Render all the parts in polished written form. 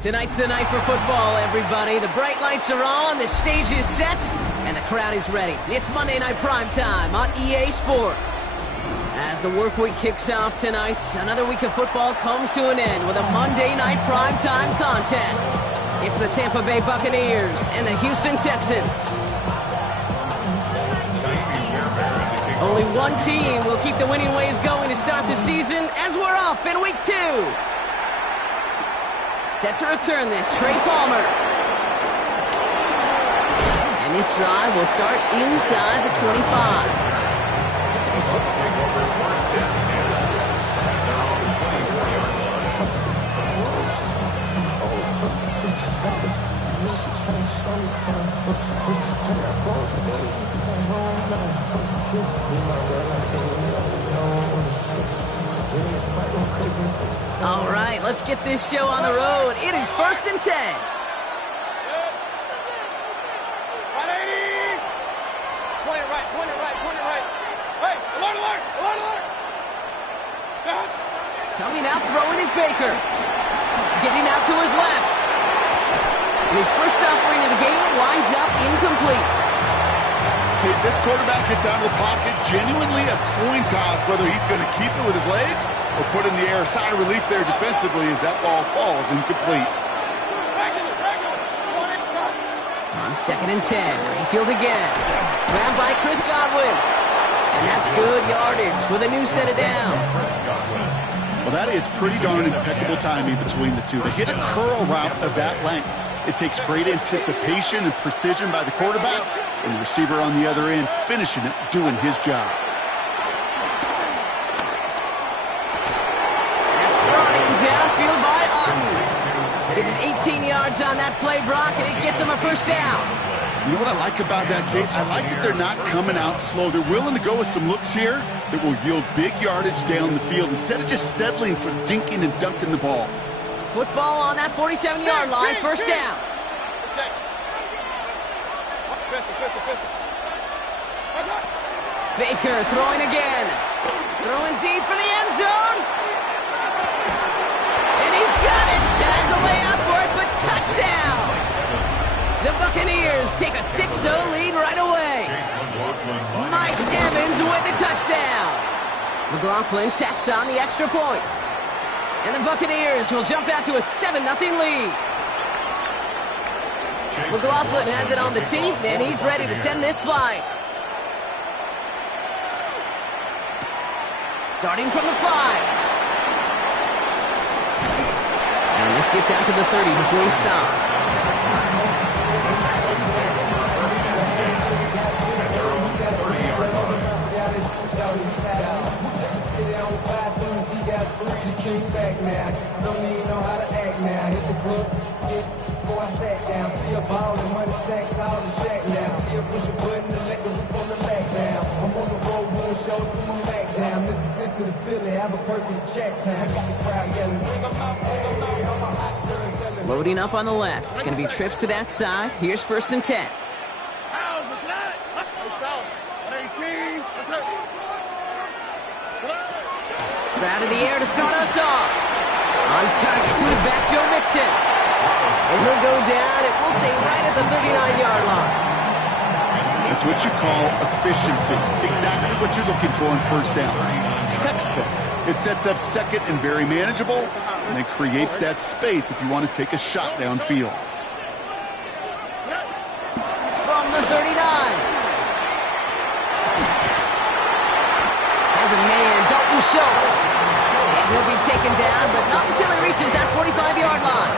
Tonight's the night for football, everybody. The bright lights are on, the stage is set, and the crowd is ready. It's Monday Night Primetime on EA Sports. As the work week kicks off tonight, another week of football comes to an end with a Monday Night Primetime contest. It's the Tampa Bay Buccaneers and the Houston Texans. Only one team will keep the winning ways going to start the season as we're off in week 2. Set to return this, Trey Palmer. And this drive will start inside the 25. All right, let's get this show on the road. It is 1st and 10. Point it right. Hey, alert. Stop. Coming out, throwing is Baker. Getting out to his left. And his first offering of the game winds up incomplete. Okay, this quarterback gets out of the pocket, genuinely a coin toss, whether he's going to keep it with his legs or put in the air. Sigh of relief there defensively as that ball falls incomplete. On 2nd and 10, Mayfield again. Grabbed by Chris Godwin. And that's good yardage with a new set of downs. Well, that is pretty darn impeccable timing between the two. They hit a curl route of that length. It takes great anticipation and precision by the quarterback, and the receiver on the other end finishing it, doing his job. That's brought in downfield by Otten. Give him 18 yards on that play, Brock, and it gets him a first down. You know what I like about that, Kate? I like that they're not coming out slow. They're willing to go with some looks here that will yield big yardage down the field instead of just settling for dinking and dunking the ball. Football on that 47-yard line, first down. Baker throwing again. Throwing deep for the end zone. And he's got it. Has a layout for it, but touchdown. The Buccaneers take a 6-0 lead right away. Mike Evans with the touchdown. McLaughlin tacks on the extra point. And the Buccaneers will jump out to a 7-0 lead. McLaughlin has it on the tee, and he's ready to send this flight. Starting from the 5. And this gets out to the 30 before he stops. Back now, don't even know how to act now. Hit the club, before I sat down. Still ballin', money stacked tall and shack now. Still push a button to let the roof on the back down. I'm on the road doing shows, put my back down. Mississippi to Philly, Albuquerque to Chacktown. I got the crowd yelling, bring 'em out, I'm a hot girl yelling. Loading up on the left. It's going to be trips to that side. Here's 1st and 10. Out of the air to start us off. On target to his back, Joe Mixon. And he'll go down, and we'll say right at the 39-yard line. That's what you call efficiency. Exactly what you're looking for in first down. Textbook. It sets up second and very manageable, and it creates that space if you want to take a shot downfield. From the 39. Has a man, Dalton Schultz. He'll be taken down, but not until he reaches that 45-yard line.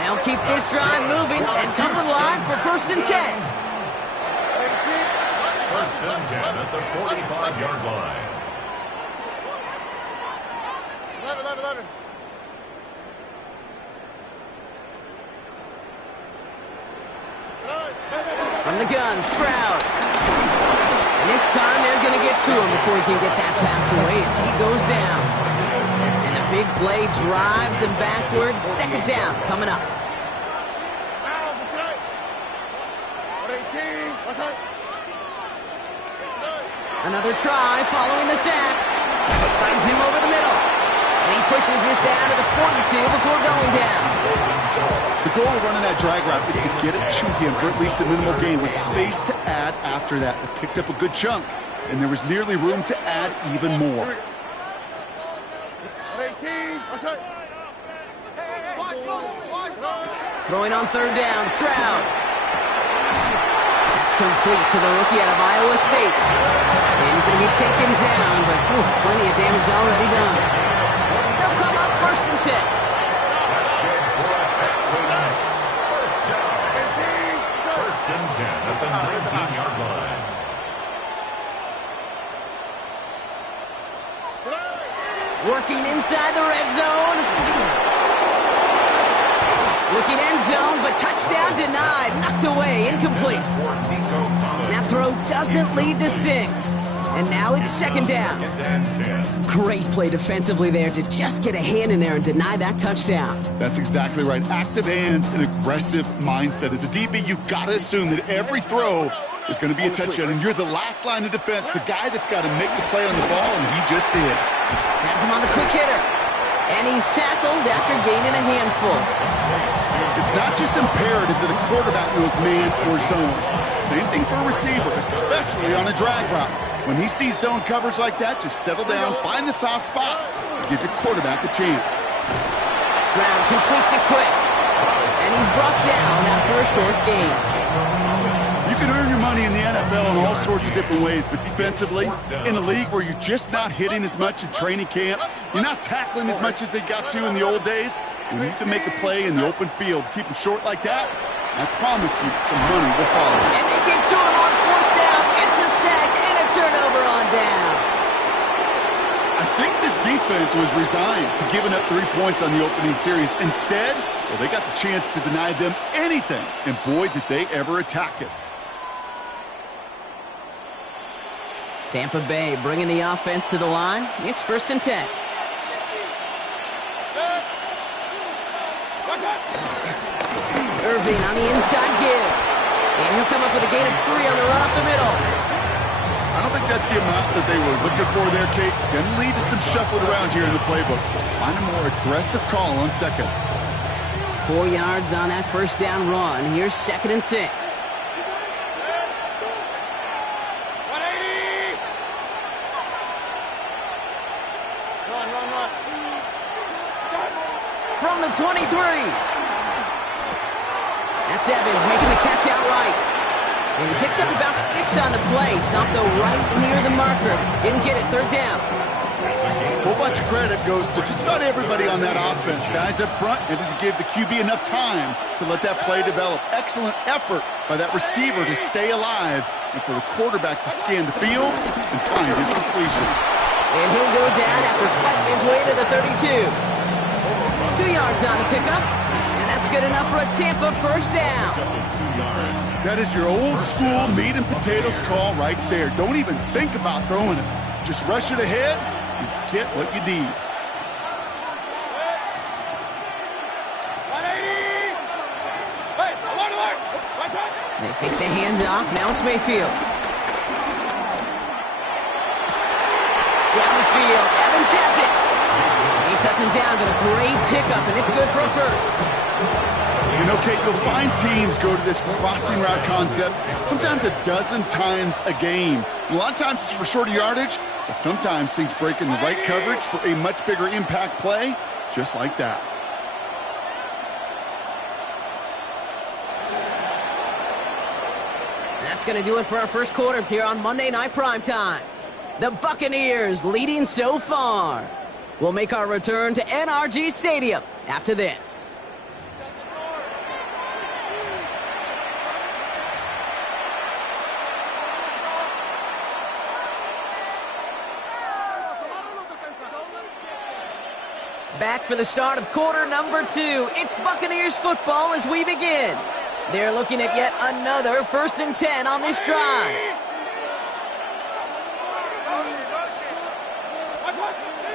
They'll keep this drive moving and come to the line for 1st and 10. 1st and 10 at the 45-yard line. 11. From the gun, Stroud. And this time they're going to get to him before he can get that pass away as he goes down. And the big play drives them backwards. 2nd down coming up. Another try following the sack. Finds him over the middle. And he pushes this down to the 42 before going down. The goal of running that drag route is to get it to him for at least a minimal gain with space to add after that. They picked up a good chunk, and there was nearly room to add even more. Throwing on third down, Stroud. That's complete to the rookie out of Iowa State. And he's going to be taken down, but plenty of damage already done. They'll come up first and 10. That's good for the Texans. First down. First and 10 at the 19-yard line. Working inside the red zone. Looking end zone, but touchdown denied. Knocked away, incomplete. That throw doesn't lead to 6. And now it's second down. Great play defensively there to just get a hand in there and deny that touchdown. That's exactly right. Active hands and aggressive mindset. As a DB, you've got to assume that every throw is going to be a touchdown, and you're the last line of defense, the guy that's got to make the play on the ball, and he just did. Has him on the quick hitter. And he's tackled after gaining a handful. It's not just imperative that a quarterback knows man or zone. Same thing for a receiver, especially on a drag route. When he sees zone coverage like that, just settle down, find the soft spot, and give your quarterback a chance. Stroud completes it quick. And he's brought down after a short gain. You can earn your money in the NFL in all sorts of different ways, but defensively, in a league where you're just not hitting as much in training camp, you're not tackling as much as they got to in the old days, when you can make a play in the open field, keep them short like that, I promise you some money will follow. And they get to him on fourth down. It's a sack and a turnover on down. I think this defense was resigned to giving up 3 points on the opening series. Instead, well, they got the chance to deny them anything, and boy, did they ever attack it. Tampa Bay bringing the offense to the line. It's first and 10. Irving on the inside give. And he'll come up with a gain of 3 on the run up the middle. I don't think that's the amount that they were looking for there, Kate. Going to lead to some shuffling around here in the playbook. Find a more aggressive call on second. 4 yards on that first down run. Here's second and 6. From the 23. That's Evans making the catch outright. And he picks up about 6 on the play. Stopped though right near the marker. Didn't get it, third down. A whole bunch of credit goes to just about everybody on that offense. Guys up front needed to give the QB enough time to let that play develop. Excellent effort by that receiver to stay alive and for the quarterback to scan the field and find his completion. And he'll go down after fighting his way to the 32. 2 yards on the pickup, and that's good enough for a Tampa first down. That is your old school meat and potatoes call right there. Don't even think about throwing it. Just rush it ahead and get what you need. They fake the handoff. Now it's Mayfield. Down the field. Evans has it. He touched him down, but a great pickup, and it's good for a first. You know, Kate, you'll find teams go to this crossing route concept sometimes a dozen times a game. A lot of times it's for shorter yardage, but sometimes things break in the right coverage for a much bigger impact play, just like that. That's going to do it for our first quarter here on Monday Night Primetime. The Buccaneers leading so far. We'll make our return to NRG Stadium after this. Back for the start of quarter number 2. It's Buccaneers football as we begin. They're looking at yet another first and 10 on this drive.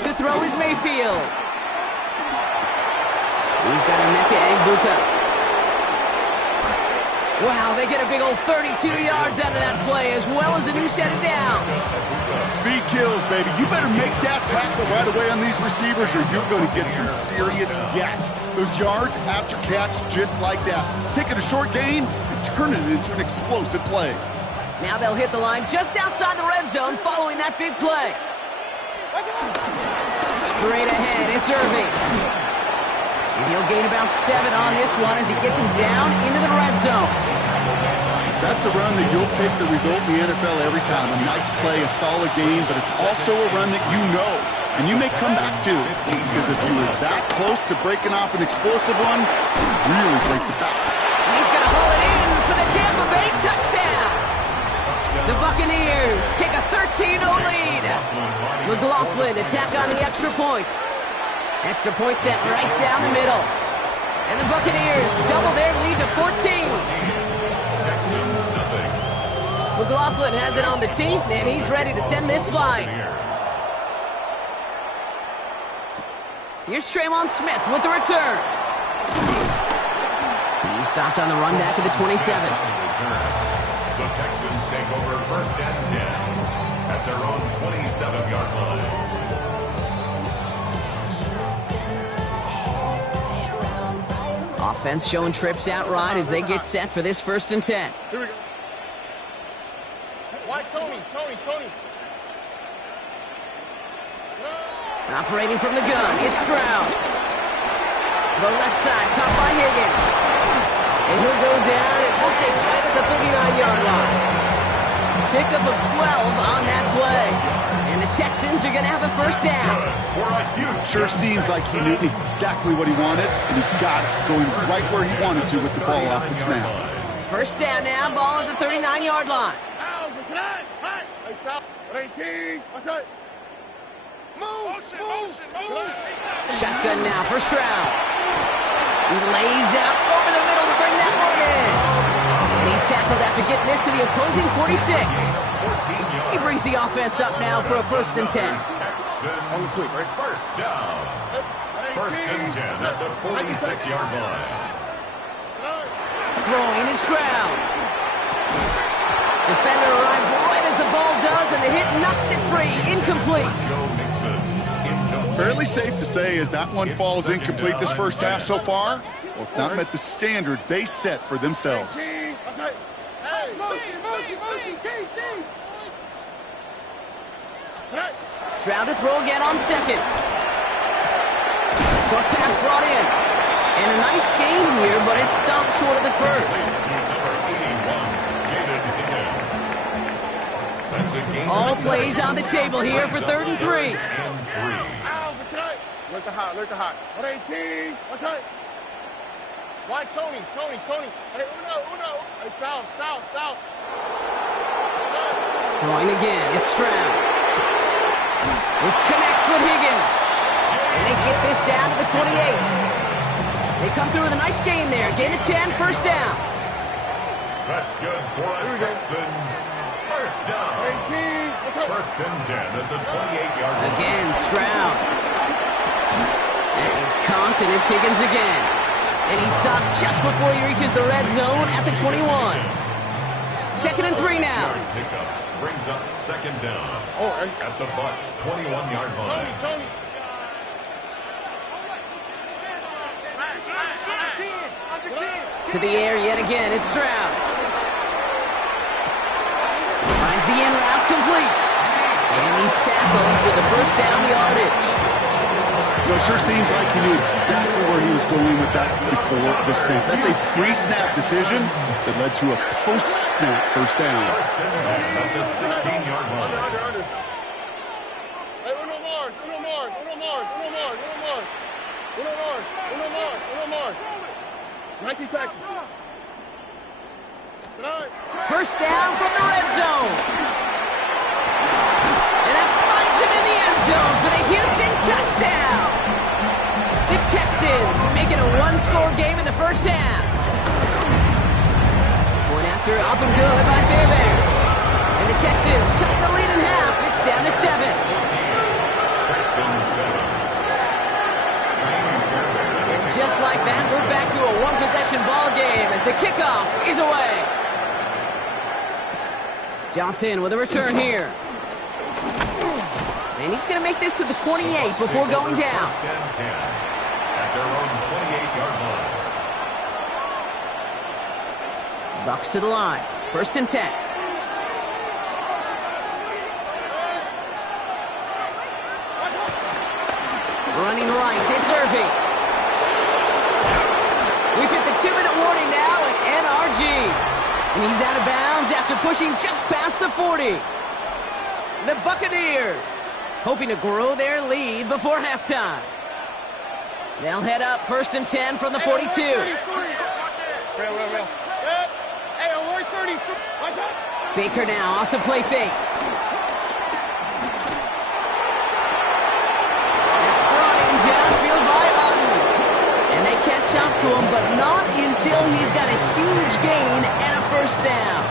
To throw is Mayfield. He's got Emeka Egbuka. Wow, they get a big old 32 yards out of that play, as well as a new set of downs. Speed kills, baby. You better make that tackle right away on these receivers or you're going to get some serious yak. Those yards after catch just like that. Taking a short gain and turning it into an explosive play. Now they'll hit the line just outside the red zone following that big play. Straight ahead, it's Irving. And he'll gain about 7 on this one as he gets him down into the red zone. That's a run that you'll take the result in the NFL every time. A nice play, a solid game, but it's also a run that you know and you may come back to. Because if you were that close to breaking off an explosive one, you really break the back. And he's going to haul it in for the Tampa Bay touchdown. The Buccaneers take a 13-0 lead. McLaughlin attack on the extra point. Extra point set right down the middle. And the Buccaneers double their lead to 14. McLaughlin has it on the tee, and he's ready to send this flying. Here's Traymon Smith with the return. He's stopped on the run back of the 27. The Texans take over first and 10 at their own 27-yard line. Offense showing trips out right as they get set for this first and 10. Here we go. White, Tony. Operating from the gun, it's Stroud. The left side, caught by Higgins. And he'll go down, and we'll say right at the 39-yard line. Pickup of 12 on that play. And the Texans are going to have a first down. Sure seems like he knew exactly what he wanted, and he got it, going right where he wanted to with the ball off the snap. First down now, ball at the 39-yard line. Shotgun now for Stroud. He lays out over the middle to bring that one in. And he's tackled after getting this to the opposing 46. He brings the offense up now for a first and 10. First down. First and 10 at the 46-yard line. Throwing is Stroud. Defender arrives right as the ball does, and the hit knocks it free. Incomplete. Fairly safe to say as that one falls incomplete this first half so far. Well, it's not met the standard they set for themselves. Stroud to throw again on second. Short pass brought in. And a nice game here, but it's stopped short of the first. All plays on the table here for 3rd and 3. Look the hot. 118. What's that? Why, Tony. Hey, Uno. Hey, south. Throwing again, it's Stroud. This connects with Higgins. And they get this down to the 28. They come through with a nice gain there. Gain of 10, first down. That's good for the Texans. First down. First and 10 at the 28-yard line. Again, Stroud. That is Comped, and it's Higgins again. And he stopped just before he reaches the red zone at the 21. 2nd and 3 now. Pickup brings up second down at the Bucs' 21-yard line. Tony. To the air yet again, it's Stroud. Finds the in route complete. And he's tackled with the first down yardage. It sure seems like he knew exactly where he was going with that before the snap. That's a pre-snap decision that led to a post-snap first down. First and 10 at the 16-yard line. Hey, Uno Mars. 19 Texans. First down from the red zone. And that finds him in the end zone for the Houston touchdown. The Texans making a one-score game in the first half. Point after up and good by Fairbairn. And the Texans cut the lead in half. It's down to 7. Texans 7. just like that, we're back to a one-possession ball game as the kickoff is away. Johnson with a return here. And he's going to make this to the 28 before going down. First and 10 at their own 28-yard line. Bucks to the line. First and 10. Running right, it's Irving. We've hit the 2-minute warning now at NRG. And he's out of bounds after pushing just past the 40. The Buccaneers hoping to grow their lead before halftime. They'll head up first and 10 from the 42. Baker now off the play fake. That's brought in downfield by Utton. And they catch up to him, but not until he's got a huge gain and a first down.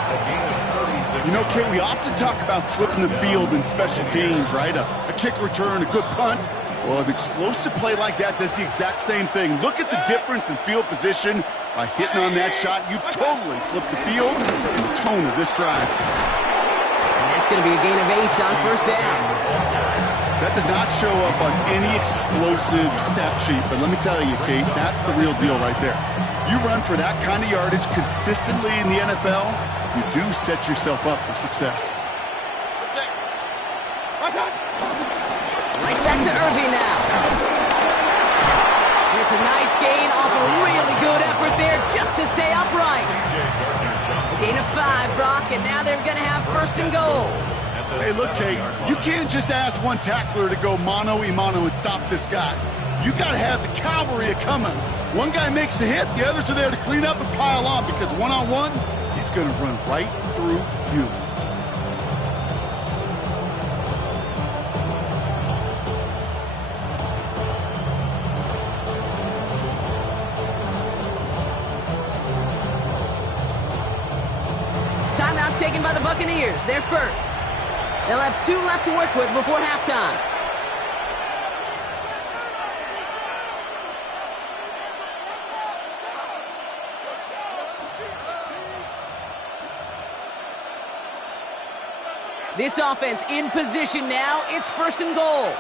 You know, Kate, we often talk about flipping the field in special teams, right? A kick return, a good punt. Well, an explosive play like that does the exact same thing. Look at the difference in field position. By hitting on that shot, you've totally flipped the field and the tone of this drive. And that's going to be a gain of 8 on first down. That does not show up on any explosive stat sheet, but let me tell you, Kate, that's the real deal right there. You run for that kind of yardage consistently in the NFL, you do set yourself up for success. Right back to Irving now. And it's a nice gain off a really good effort there just to stay upright. A gain of 5, Brock, and now they're going to have first and goal. Hey, look, Kate, you can't just ask one tackler to go mano-a-mano and stop this guy. You got to have the cavalry coming. One guy makes a hit, the others are there to clean up and pile on because one-on-one, he's going to run right through you. Timeout taken by the Buccaneers. They're first. They'll have 2 left to work with before halftime. This offense in position now. It's first and goal.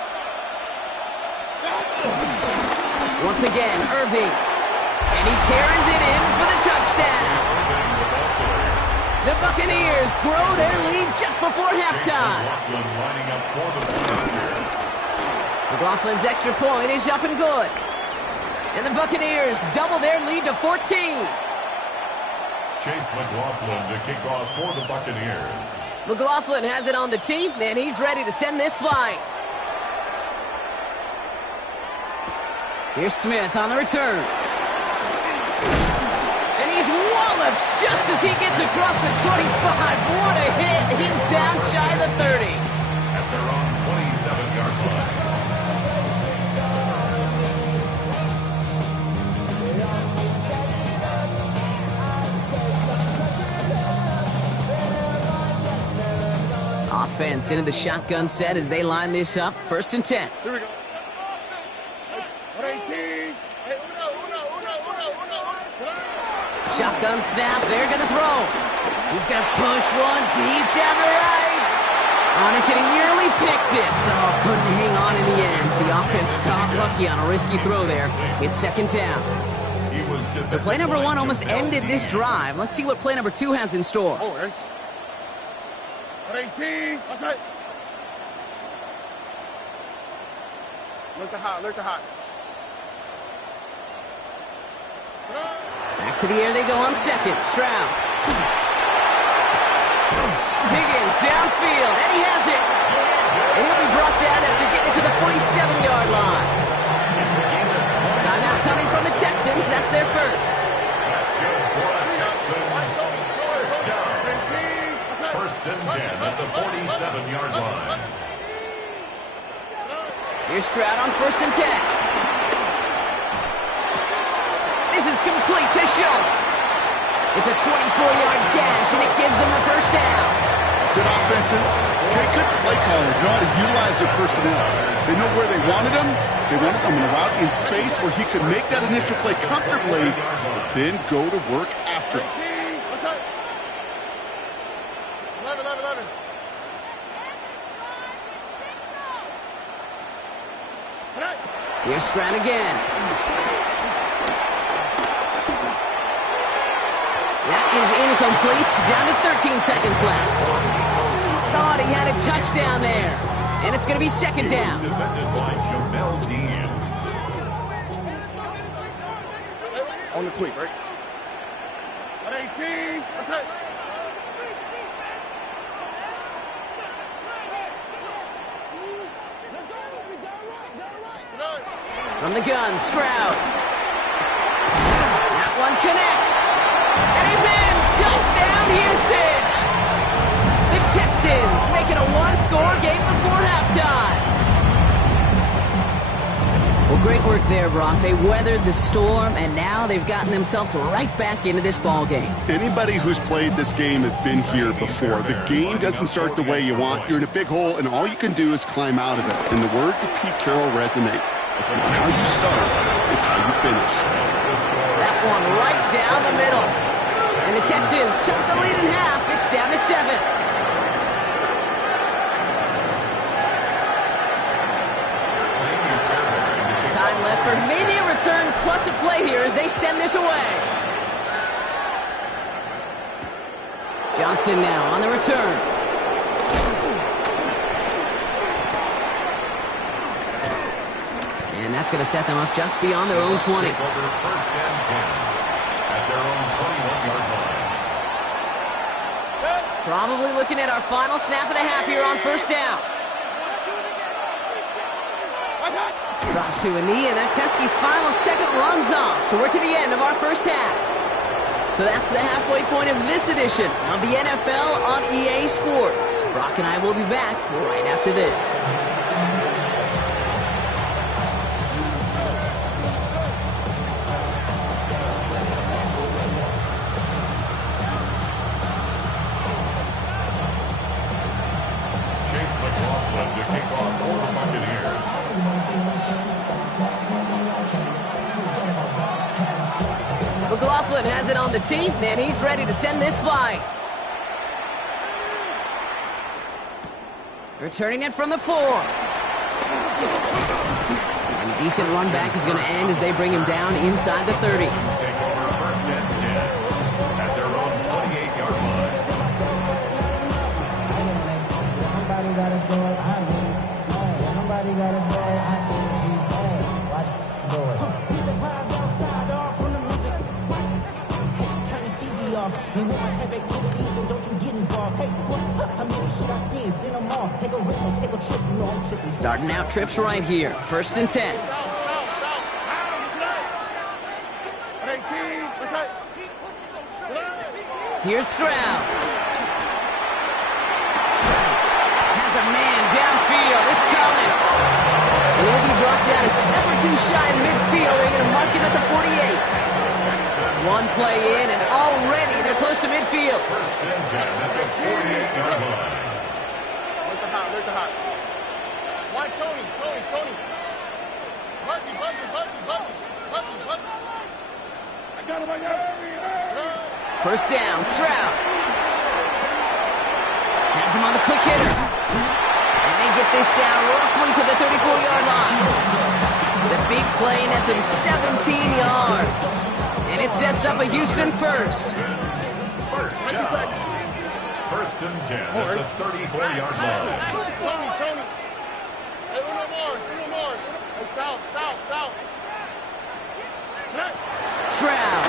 Once again, Irving. And he carries it in for the touchdown. The Buccaneers grow their lead just before halftime. McLaughlin's extra point is up and good. And the Buccaneers double their lead to 14. Chase McLaughlin to kick off for the Buccaneers. McLaughlin has it on the tee, and he's ready to send this flight. Here's Smith on the return. And he's walloped just as he gets across the 25. What a hit. He's down shy of the 30. At their own 27-yard line. Offense into the shotgun set as they line this up. First and 10. Here we go. Shotgun snap. They're going to throw. He's going to push one deep down the right. On it, and he nearly picked it. So couldn't hang on in the end. The offense got lucky on a risky throw there. It's second down. So play number 1 almost ended this drive. Let's see what play number 2 has in store. Oh, right. 18. Outside. Look the hot. Look the hot. Back to the air they go on second. Stroud. Higgins downfield, and he has it. And he'll be brought down after getting to the 47-yard line. Timeout coming from the Texans. That's their first. That's good for the Texans. First down. First and 10 at the 47-yard line. Here's Stroud on first and 10. This is complete to Schultz. It's a 24-yard gash, and it gives them the first down. Good offenses. Okay, good play callers know how to utilize their personnel. They know where they wanted him. They wanted him in a route in space where he could make that initial play comfortably, then go to work after it. 11. Here's Stroud again. That is incomplete. Down to 13 seconds left. Thought he had a touchdown there. And it's going to be second down. Defended by Jamel Dean. On the quick, right? 118. That's it. From the gun, Stroud. That one connects. And he's in. Touchdown, Houston. The Texans make it a one-score game before halftime. Well, great work there, Brock. They weathered the storm, and now they've gotten themselves right back into this ball game. Anybody who's played this game has been here before. The game doesn't start the way you want. You're in a big hole, and all you can do is climb out of it. And the words of Pete Carroll resonate. It's not how you start, it's how you finish. That one right down the middle. And the Texans cut the lead in half. It's down to 7. Time left for maybe a return plus a play here as they send this away. Johnson now on the return. And that's going to set them up just beyond their own 20. Over first and 10 at their own 21-yard line. Probably looking at our final snap of the half here on first down. Drops to a knee, and that pesky final second runs off. So we're to the end of our first half. So that's the halfway point of this edition of the NFL on EA Sports. Brock and I will be back right after this. McLaughlin has it on the tee, and he's ready to send this flying. Returning it from the 4. And a decent run back is going to end as they bring him down inside the 30. Take over first and 10 at their own 28-yard line. Somebody got a boy, I need. Somebody got a boy, I need. Watch boy. He's a vibe outside, all from the music. Turn his TV off. And with my type activities, then don't you get involved. Hey, what? I mean, shit I seen, seen them all. Take a risk, take a trip, you know I'm tripping. Starting out trips right here. First and 10. Here's Stroud. Has a man downfield. It's Collins. And he'll be brought down a step or two shy in midfield. They're going to mark him at the 48. One play in, and already they're close to midfield. First and 10 at the 48-yard line. Where's the hot? Why Tony? Bucky. I got him, First down, Stroud. Has him on the quick hitter. And they get this down roughly to the 34-yard line. The big play nets him 17 yards. And it sets up a Houston first. First down. First and 10 at the 34-yard line. Tony. Hey, Uno Mars. Hey, south. Stroud.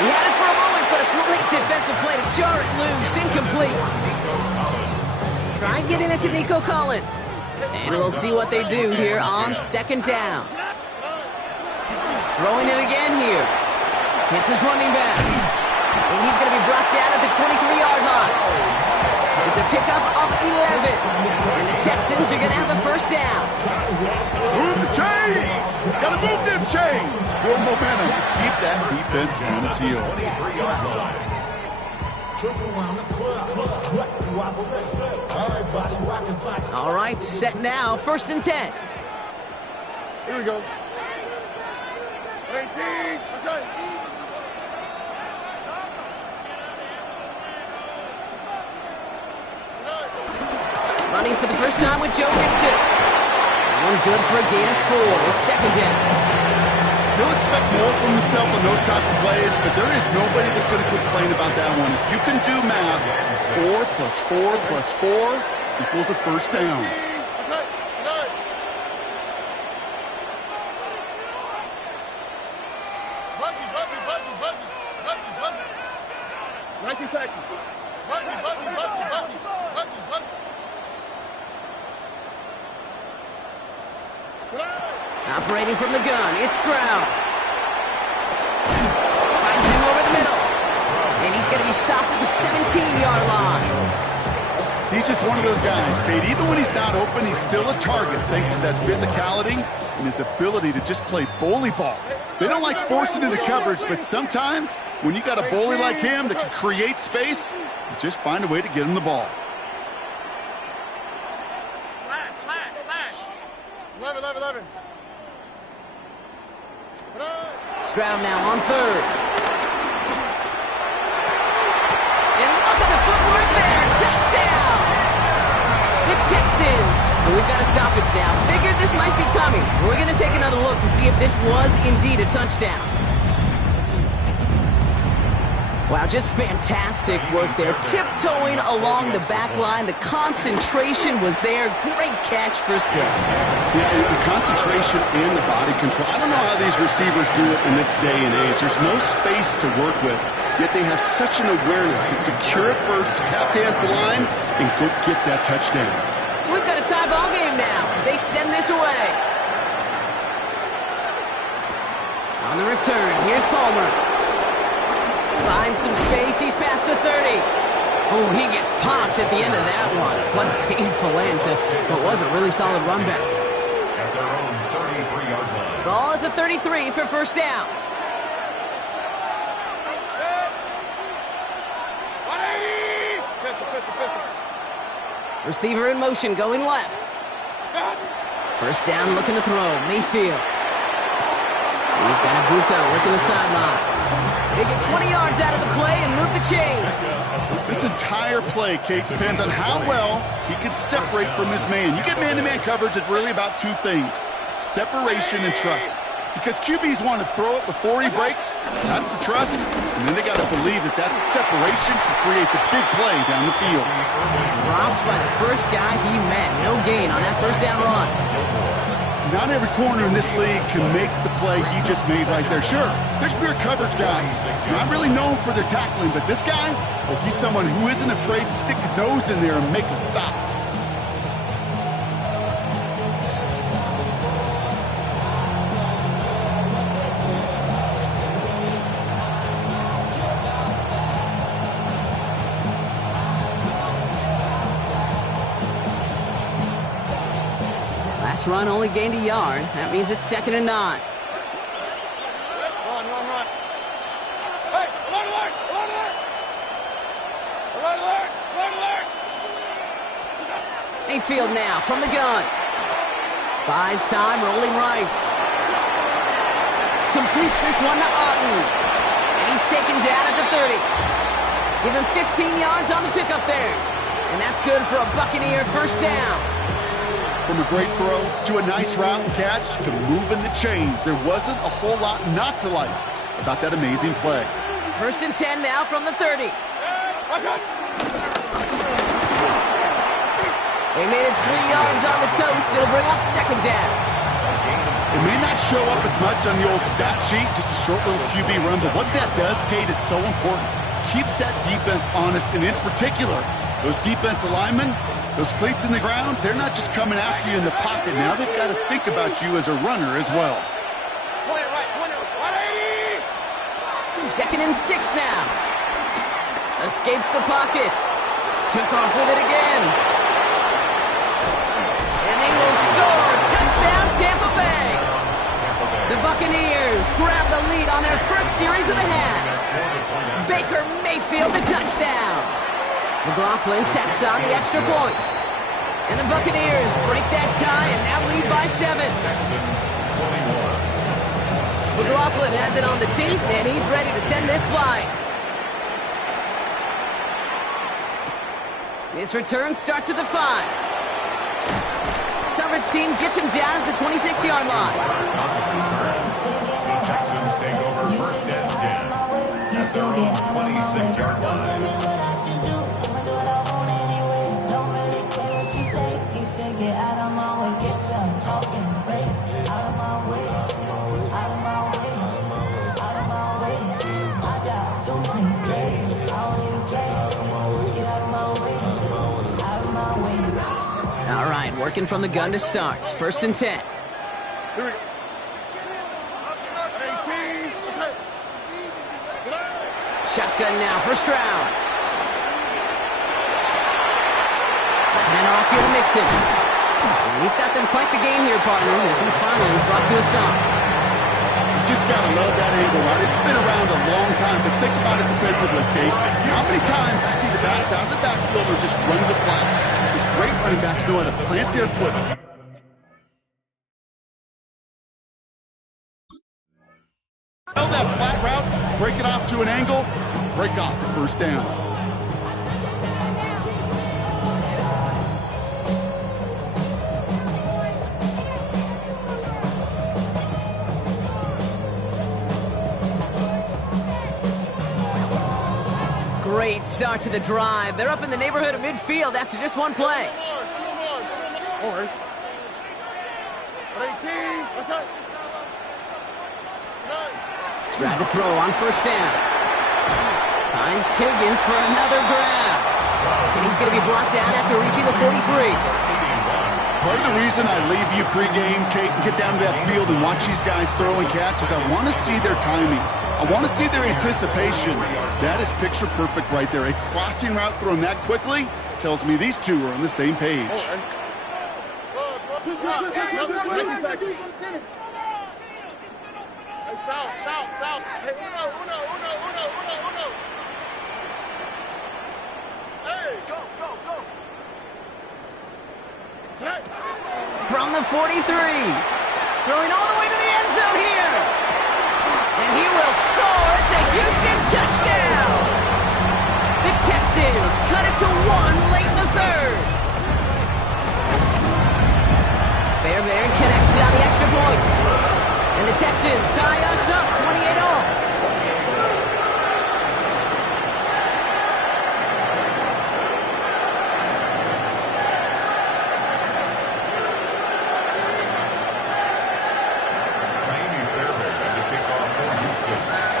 He had it for a moment, but a great defensive play to jar it loose. Incomplete. Try getting it to Nico Collins. And we'll see what they do here on second down. Throwing it again here. Hits his running back. And he's going to be brought down at the 23-yard line. It's a pickup of 11. And the Texans are going to have a first down. Move the chains! Gotta move them chains! Build momentum. Keep that defense on its heels. All right, set now, 1st and 10. Here we go. 18. Outside. Running for the first time with Joe Mixon. One good for a gain of 4. It's 2nd down. He'll expect more from himself on those type of plays, but there is nobody that's going to complain about that one. If you can do math, 4 plus 4 plus 4 equals a 1st down. Operating from the gun, it's Stroud. Finds him over the middle. And he's going to be stopped at the 17-yard line. He's just one of those guys, Kate. Even when he's not open, he's still a target thanks to that physicality and his ability to just play bully ball. They don't like forcing into coverage, but sometimes when you got a bully like him that can create space, you just find a way to get him the ball. 11. Stroud now on 3rd. And look at the footwork there. Touchdown! The Texans. So we've got a stoppage now. Figured this might be coming. We're going to take another look to see if this was indeed a touchdown. Wow, just fantastic work there. Tiptoeing along the back line. The concentration was there. Great catch for 6. Yeah, the concentration and the body control. I don't know how these receivers do it in this day and age. There's no space to work with, yet they have such an awareness to secure it first, to tap dance the line, and go get that touchdown. So we've got a tie ball game now as they send this away. On the return, here's Palmer. Finds some space, he's past the 30. Oh, he gets popped at the end of that one. What a painful end to what was a really solid run back. At their own 33-yard line. Ball at the 33 for 1st down. Receiver in motion, going left. 1st down, looking to throw. Mayfield. He's got Ibuka working the sideline. They get 20 yards out of the play and move the chains. This entire play, Kate, depends on how well he can separate from his man. You get man-to-man coverage, it's really about 2 things: separation and trust. Because QBs want to throw it before he breaks. That's the trust. And then they got to believe that that separation can create the big play down the field. Dropped by the first guy he met. No gain on that 1st down run. Not every corner in this league can make the play he just made right there. Sure, there's pure coverage guys. Not really known for their tackling, but this guy, well, he's someone who isn't afraid to stick his nose in there and make a stop. Last run only gained a yard. That means it's 2nd and 9. Run. Hey, alert! Mayfield now from the gun. Buys time, rolling right. Completes this one to Otten. And he's taken down at the 30. Give him 15 yards on the pickup there. And that's good for a Buccaneer 1st down. From a great throw to a nice route and catch to moving the chains, there wasn't a whole lot not to like about that amazing play. 1st and 10 now from the 30. They made it 3 yards on the tote. It'll bring up 2nd down. It may not show up as much on the old stat sheet, just a short little QB run, but what that does, Kate, is so important. Keeps that defense honest, and in particular, those defensive linemen, those cleats in the ground, they're not just coming after you in the pocket. Now they've got to think about you as a runner as well. 2nd and 6 now. Escapes the pocket. Took off with it again. And they will score. Touchdown, Tampa Bay. The Buccaneers grab the lead on their first series of the half. Baker Mayfield, the touchdown. McLaughlin tacks on the extra point. And the Buccaneers break that tie and now lead by 7. McLaughlin has it on the tee, and he's ready to send this flying. This return starts at the 5. Coverage team gets him down at the 26-yard line. The Texans take over first and 10 at their own 26-yard line. Get out of my way, get your talking face out of my way, out of my way, out of my way. I got too many days, I don't even care. Get out of my way, out of my way. All right, working from the gun to start. First and 10. Here we go. 18. Shotgun now, first round. Taking it off here to Mixon. And he's got them quite the game here, partner, as he finally is brought to a stop. You just got to love that angle, right? It's been around a long time, but think about it defensively, Kate. How many times do you see the backs out of the backfield or just run the flat? The great running backs know how to plant their foot. That flat route, break it off to an angle, break off for first down. Great start to the drive. They're up in the neighborhood of midfield after just one play. All right. 18. What's up? Tried to throw on first down. Finds Higgins for another grab. And he's going to be brought down after reaching the 43. Part of the reason I leave you pregame, Kate, and get down to that field and watch these guys throw and catch is I want to see their timing. I want to see their anticipation. That is picture perfect right there. A crossing route thrown that quickly tells me these two are on the same page. South. Hey, uno. Hey, go. Hey. From the 43. Throwing all the way to the end zone here. And he will score. It's a Houston touchdown. The Texans cut it to 1 late in the third. Fairbairn connects on the extra point. And the Texans tie us up 28-all.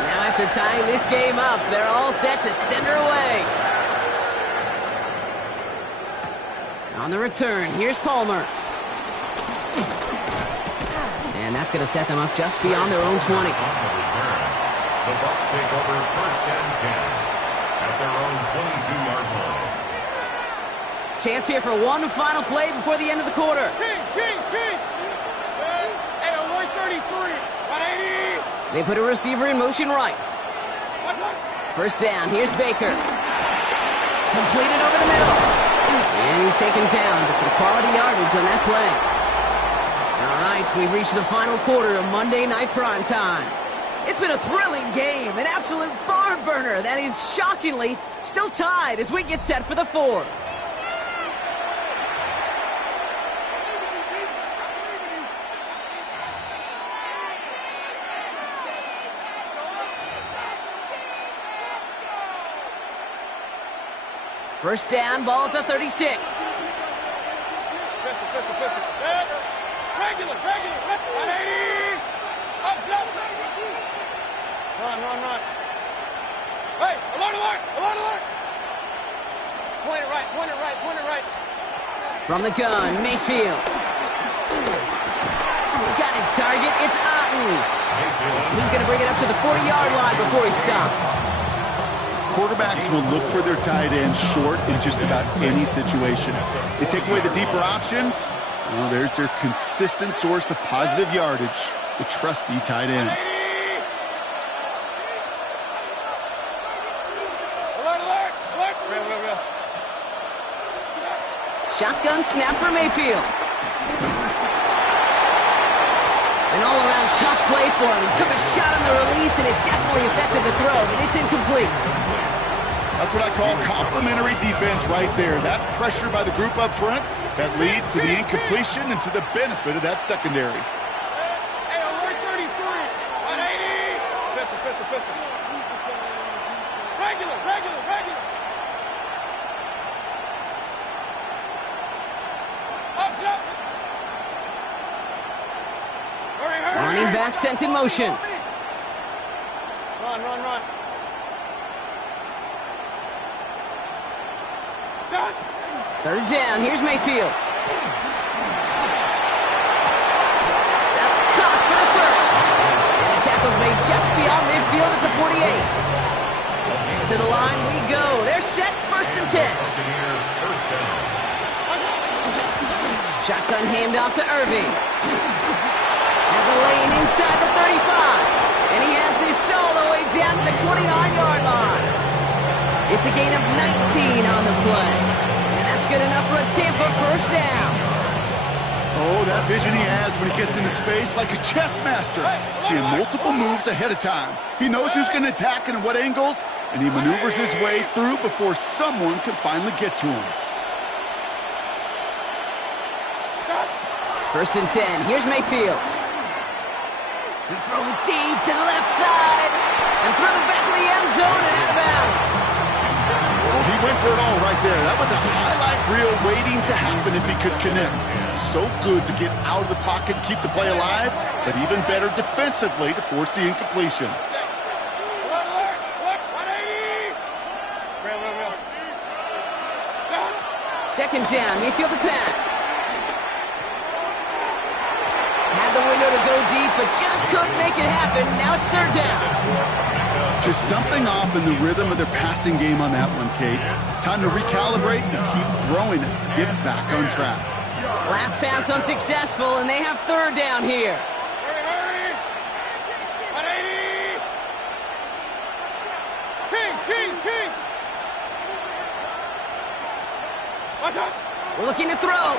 Now after tying this game up, they're all set to send her away. On the return, here's Palmer. And that's going to set them up just beyond their own 20. On the return, the Bucs take over first and 10 at their own 22-yard line. Chance here for one final play before the end of the quarter. King. Hey, 133. 180. They put a receiver in motion right. First down, here's Baker. Completed over the middle. And he's taken down, but some quality yardage on that play. All right, we've reached the final quarter of Monday Night Primetime. It's been a thrilling game, an absolute barn burner that is shockingly still tied as we get set for the fourth. First down, ball at the 36. Regular. Regular. 180. Up. Run. Hey, alert. Point it right. From the gun, Mayfield. Got his target, it's Otten. And he's going to bring it up to the 40-yard line before he stops. Quarterbacks will look for their tight end short in just about any situation. They take away the deeper options. Well, there's their consistent source of positive yardage, the trusty tight end. Shotgun snap for Mayfield. An all-around tough play for him. He took a shot on the release, and it definitely affected the throw, but it's incomplete. That's what I call complimentary defense right there. That pressure by the group up front, that leads to the incompletion and to the benefit of that secondary. Hey, alert 33. 180. Pistol. Regular. Up. Hurry. Running back sent in motion. Run. Stop. Third down. Here's Mayfield. That's caught for the first. And the tackle's made just beyond midfield at the 48. To the line we go. They're set. First and 10. Shotgun handoff to Irving. Has a lane inside the 35. And he has this all the way down to the 29-yard line. It's a gain of 19 on the play. And that's good enough for a Tampa first down. Oh, that vision he has when he gets into space, like a chess master, seeing multiple moves ahead of time. He knows who's going to attack and at what angles, and he maneuvers his way through before someone can finally get to him. First and 10. Here's Mayfield. He throws deep to the left side and through the back of the end zone and out of bounds. Well, he went for it all right there. That was a highlight reel waiting to happen if he could connect. So good to get out of the pocket, keep the play alive, but even better defensively to force the incompletion. Second down, Mayfield to pass. Had the window to go deep, but just couldn't make it happen. Now it's third down. Just something off in the rhythm of their passing game on that one, Kate. Time to recalibrate and keep throwing it to get back on track. Last pass unsuccessful, and they have third down here. Hurry. 180. King. Looking to throw.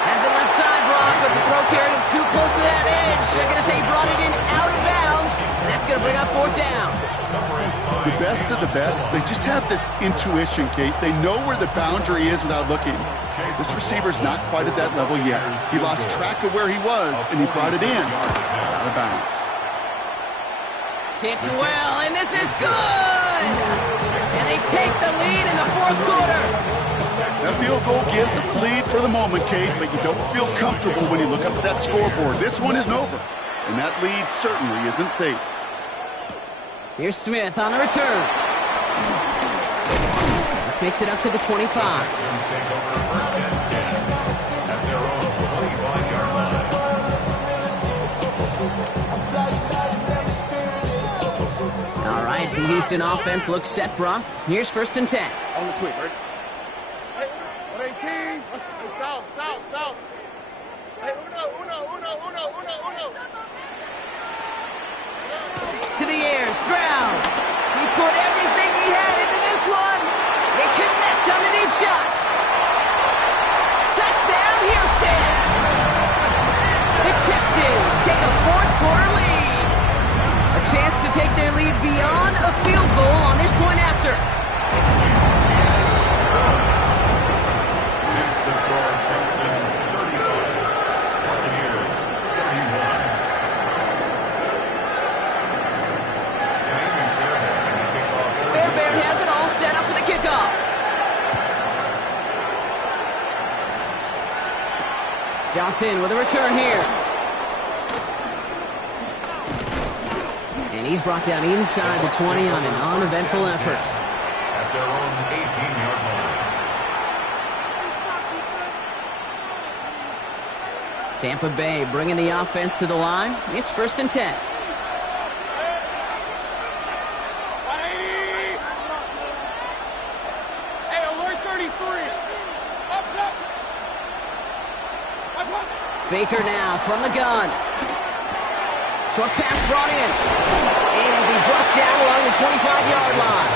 Has a left side block, but the throw carried him too close to that edge. They're going to say he brought it in out of bounds, and that's going to bring up fourth down. The best of the best, they just have this intuition, Kate. They know where the boundary is without looking. This receiver's not quite at that level yet. He lost track of where he was, and he brought it in out of bounds. Kicked well, and this is good! And they take the lead in the fourth quarter. That field goal gives the lead for the moment, Kate, but you don't feel comfortable when you look up at that scoreboard. This one isn't over, and that lead certainly isn't safe. Here's Smith on the return. This makes it up to the 25. All right, the Houston offense looks set, Brock. Here's first and 10. On the quick, right? 118. South. Hey, uno. To the air, Stroud. He put everything he had into this one. They connect on the deep shot. Touchdown, Houston. The Texans take a fourth quarter lead. A chance to take their lead beyond a field goal on this point after. It's the score, Texans 35, Buccaneers 31. Fairbairn has it all set up for the kickoff. Johnson with a return here. And he's brought down inside the 20 on an uneventful effort. At their own 18-yard line. Tampa Bay bringing the offense to the line. It's first and 10. Hey, alert 33. Up. Baker now from the gun. Short pass brought in. And he'll be brought down along the 25-yard line.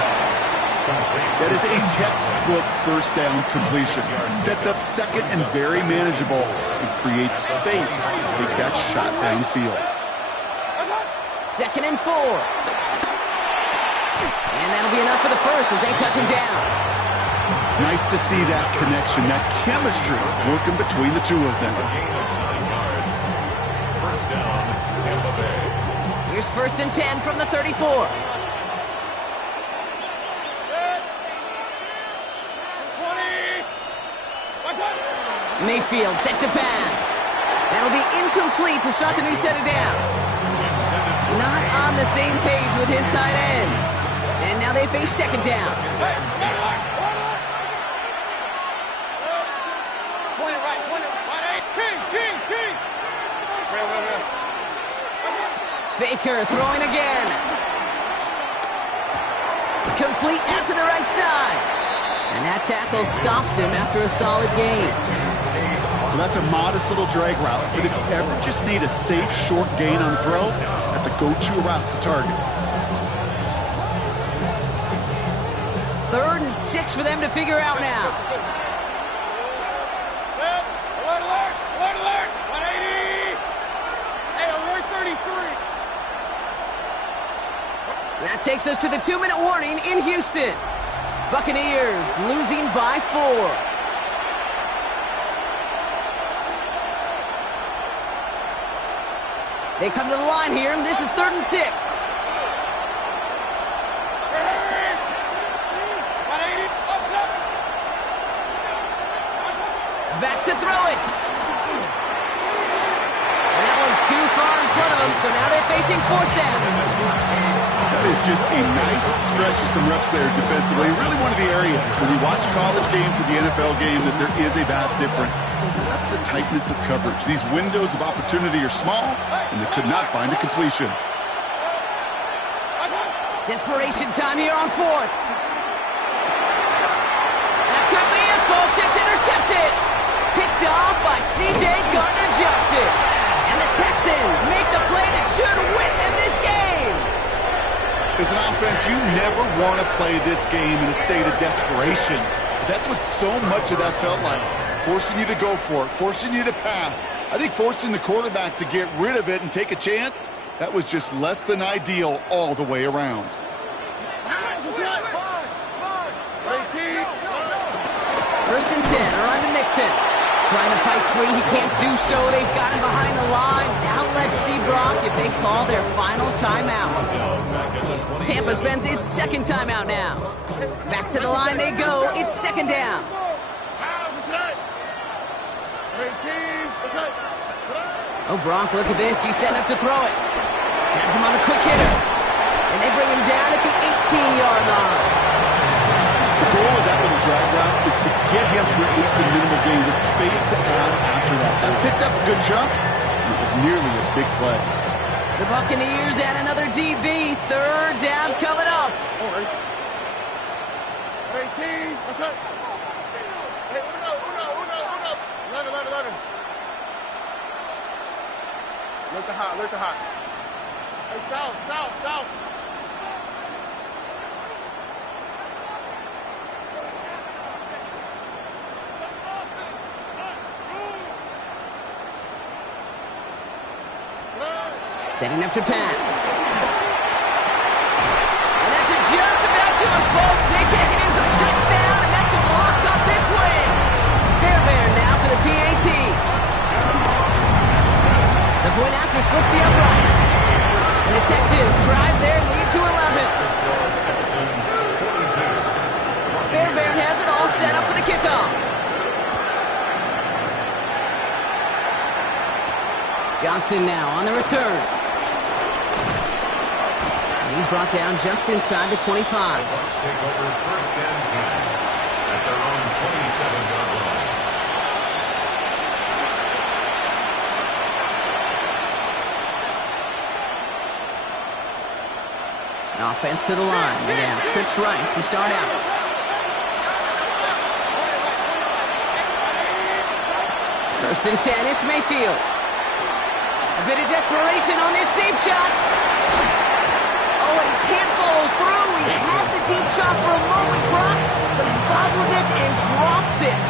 That is a textbook first down completion. Sets up second and very manageable and creates space to take that shot downfield. 2nd and 4. And that'll be enough for the first as they touch him down. Nice to see that connection, that chemistry working between the two of them. First down, Tampa Bay. Here's 1st and 10 from the 34. Mayfield set to pass. That'll be incomplete to start the new set of downs. Not on the same page with his tight end. And now they face 2nd down. Baker throwing again. Complete out to the right side. And that tackle stops him after a solid gain. Well, that's a modest little drag route, but if you ever just need a safe, short gain on throw, that's a go-to route to target. 3rd and 6 for them to figure out now. Alert, alert, 180. Hey, alert 33. That takes us to the 2-minute warning in Houston. Buccaneers losing by 4. They come to the line here, and this is 3rd and 6. Back to throw it. And that one's too far in front of them, so now they're facing 4th down. That is just a nice stretch of some reps there defensively. Really one of the areas when you watch college game to the NFL game that there is a vast difference. And that's the tightness of coverage. These windows of opportunity are small, and they could not find a completion. Desperation time here on 4th. That could be it, folks. It's intercepted. Picked off by C.J. Gardner-Johnson. And the Texans make the play that should win them this game. As an offense, you never want to play this game in a state of desperation. That's what so much of that felt like. Forcing you to go for it, forcing you to pass. I think forcing the quarterback to get rid of it and take a chance, that was just less than ideal all the way around. 1st and 10, arriving Mixon. Trying to fight free, he can't do so. They've got him behind the line. Now let's see, Brock, if they call their final timeout. Tampa spends its 2nd timeout now. Back to the line they go. It's 2nd down. Oh, Brock, look at this. He's setting up to throw it. Has him on a quick hitter. And they bring him down at the 18-yard line. The goal of that little drag route is to get him for at least a minimal gain with space to add after that. That picked up a good chunk, and it was nearly a big play. The Buccaneers add another DB. 3rd down coming up. 18. What's up? Hey, uno. 11. Look the hot. Hey, south. Setting up to pass. And that should just about do it, folks. They take it in for the touchdown, and that should lock up this win. Fairbairn now for the PAT. The point after splits the uprights. And the Texans drive their lead to 11. Fairbairn has it all set up for the kickoff. Johnson now on the return. And he's brought down just inside the 25. Bucks take over 1st and 10 at their own 27-yard line. Offense to the line. Again, trips right to start out. First and 10, it's Mayfield. A bit of desperation on this deep shot. Oh, and he can't follow through. He had the deep shot for a moment bobbles it and drops it.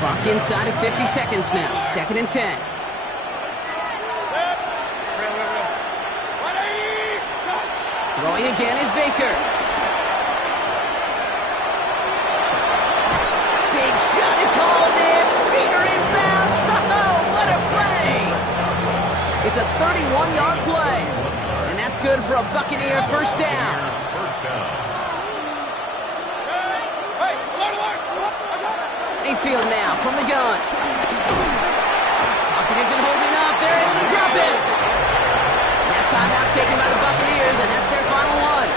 Clock inside of 50 seconds now. 2nd and 10. Throwing again is Baker. Big shot is hauled in. Feeder inbounds. Oh, what a play! It's a 31-yard play. And that's good for a Buccaneer first down. Mayfield now from the gun. Pocket isn't holding up. They're able to drop it. That timeout taken by the Buccaneers, and that's their final one.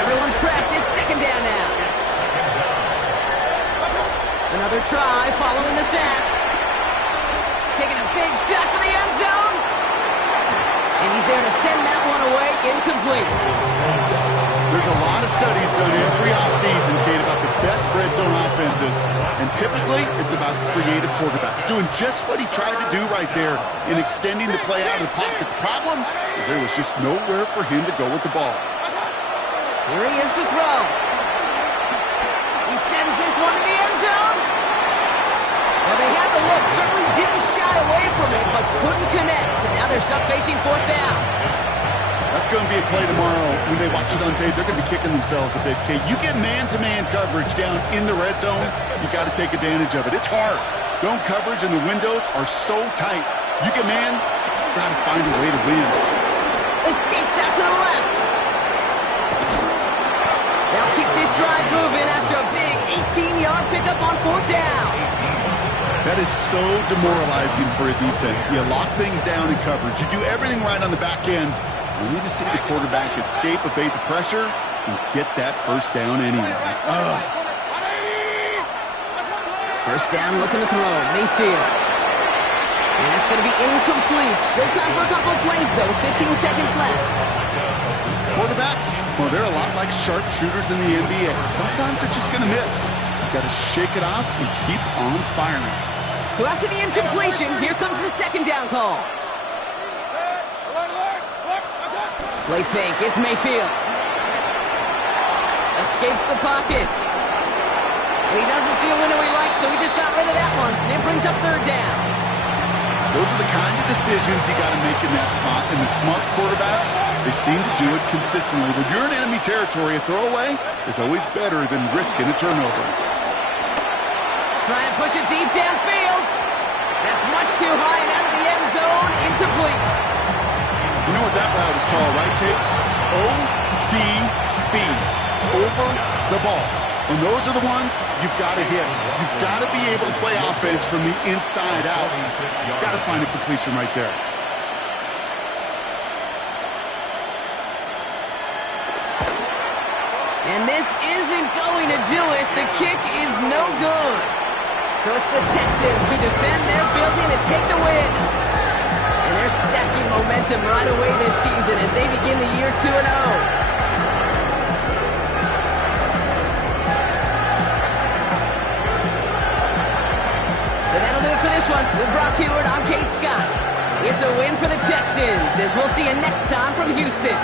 Everyone's prepped. It's 2nd down now. Another try following the sack. Taking a big shot for the end zone. And he's there to send that one away incomplete. There's a lot of studies done every offseason, Kate, about the best red zone offenses. And typically, it's about creative quarterbacks doing just what he tried to do right there in extending the play out of the pocket. The problem is there was just nowhere for him to go with the ball. Here he is to throw. He sends this one to the end zone. Well, they had the look, certainly didn't shy away from it, but couldn't connect. And now they're stuck facing 4th down. That's going to be a play tomorrow. When they watch it on tape, they're going to be kicking themselves a bit, Kate. You get man-to-man coverage down in the red zone, you got to take advantage of it. It's hard. Zone coverage and the windows are so tight. You get man, you got to find a way to win. Escapes out to the left. They'll keep this drive moving after a big 18-yard pickup on 4th down. That is so demoralizing for a defense. You lock things down in coverage. You do everything right on the back end. We need to see the quarterback escape, evade the pressure, and get that first down anyway. First down, looking to throw. Mayfield. And that's going to be incomplete. Still time for a couple of plays, though. 15 seconds left. Quarterbacks, well, they're a lot like sharpshooters in the NBA. Sometimes they're just going to miss. You've got to shake it off and keep on firing. So after the incompletion, here comes the 2nd down call. Play fake, it's Mayfield. Escapes the pocket. And he doesn't see a window he likes, so he just got rid of that one. And it brings up 3rd down. Those are the kind of decisions you got to make in that spot. And the smart quarterbacks, they seem to do it consistently. When you're in enemy territory, a throwaway is always better than risking a turnover. Trying to push it deep downfield. That's much too high and out of the end zone. Incomplete. You know what that route is called, right, Kate? OTB. Over the ball. And those are the ones you've got to hit. You've got to be able to play offense from the inside out. You've got to find a completion right there. And this isn't going to do it. The kick is no good. So it's the Texans who defend their building and take the win. And they're stacking momentum right away this season as they begin the year 2-0. So that'll do it for this one. With Brock Heward, I'm Kate Scott. It's a win for the Texans, as we'll see you next time from Houston.